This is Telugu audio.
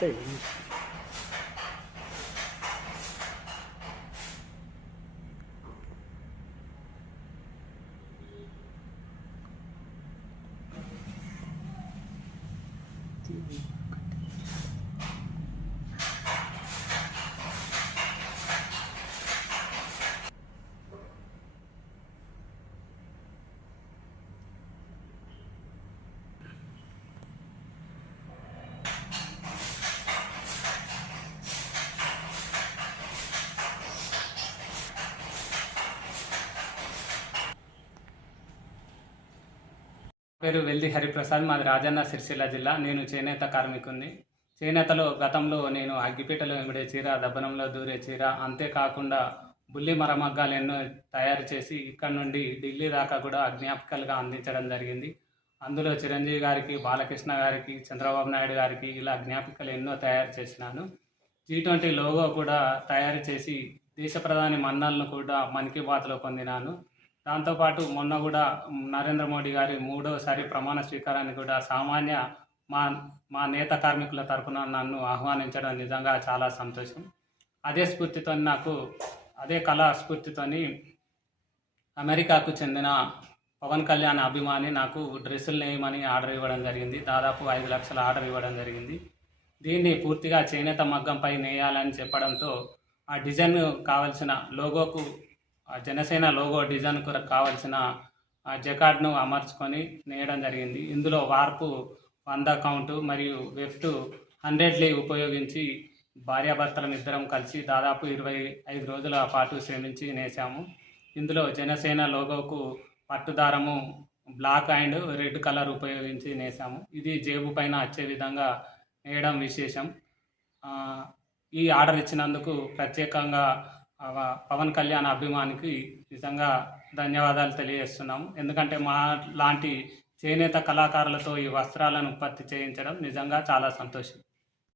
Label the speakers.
Speaker 1: tỉnh Thank you.
Speaker 2: పేరు వెల్ది హరిప్రసాద్ మాది రాజన్న సిరిసిల్ల జిల్లా. నేను చేనేత కార్మికుని చేనేతలో గతంలో నేను అగ్గిపీటలో ఎమిడే చీర దబ్బనంలో దూరే చీర అంతేకాకుండా బుల్లి మరమగ్గాలు ఎన్నో తయారు చేసి ఇక్కడ నుండి ఢిల్లీ దాకా కూడా అజ్ఞాపికలుగా అందించడం జరిగింది. అందులో చిరంజీవి గారికి బాలకృష్ణ గారికి చంద్రబాబు నాయుడు గారికి ఇలా జ్ఞాపికలు ఎన్నో తయారు చేసినాను. జీ ట్వంటీ లోగో కూడా తయారు చేసి దేశ ప్రధాని మన్నలను కూడా మన్ కీ బాత్లో పొందినాను. దాంతోపాటు మొన్న కూడా నరేంద్ర మోడీ గారి మూడోసారి ప్రమాణ స్వీకారాన్ని కూడా సామాన్య మా మా నేత కార్మికుల తరఫున నన్ను ఆహ్వానించడం నిజంగా చాలా సంతోషం. అదే స్ఫూర్తితో నాకు అదే కళా స్ఫూర్తితోని అమెరికాకు చెందిన పవన్ కళ్యాణ్ అభిమాని నాకు డ్రెస్సులు నేయమని ఆర్డర్ ఇవ్వడం జరిగింది. దాదాపు ఐదు లక్షల ఆర్డర్ ఇవ్వడం జరిగింది. దీన్ని పూర్తిగా చేనేత మగ్గంపై నేయాలని చెప్పడంతో ఆ డిజైన్ కావలసిన లోగోకు జనసేన లోగో డిజైన్ కొరకు కావలసిన జకార్డ్ను అమర్చుకొని నేయడం జరిగింది. ఇందులో వార్పు వంద కౌంటు మరియు వెఫ్ట్ హండ్రెడ్లీ ఉపయోగించి భార్యాభర్తలం ఇద్దరం కలిసి దాదాపు ఇరవై ఐదు రోజుల పాటు శ్రమించి నేసాము ఇందులో జనసేన లోగోకు పట్టుదారము బ్లాక్ అండ్ రెడ్ కలర్ ఉపయోగించి నేసాము ఇది జేబు పైన వచ్చే విధంగా నేయడం విశేషం. ఈ ఆర్డర్ ఇచ్చినందుకు ప్రత్యేకంగా పవన్ కళ్యాణ్ అభిమానికి నిజంగా ధన్యవాదాలు తెలియజేస్తున్నాము. ఎందుకంటే మా లాంటి చేనేత కళాకారులతో ఈ వస్త్రాలను ఉత్పత్తి చేయించడం నిజంగా చాలా సంతోషం.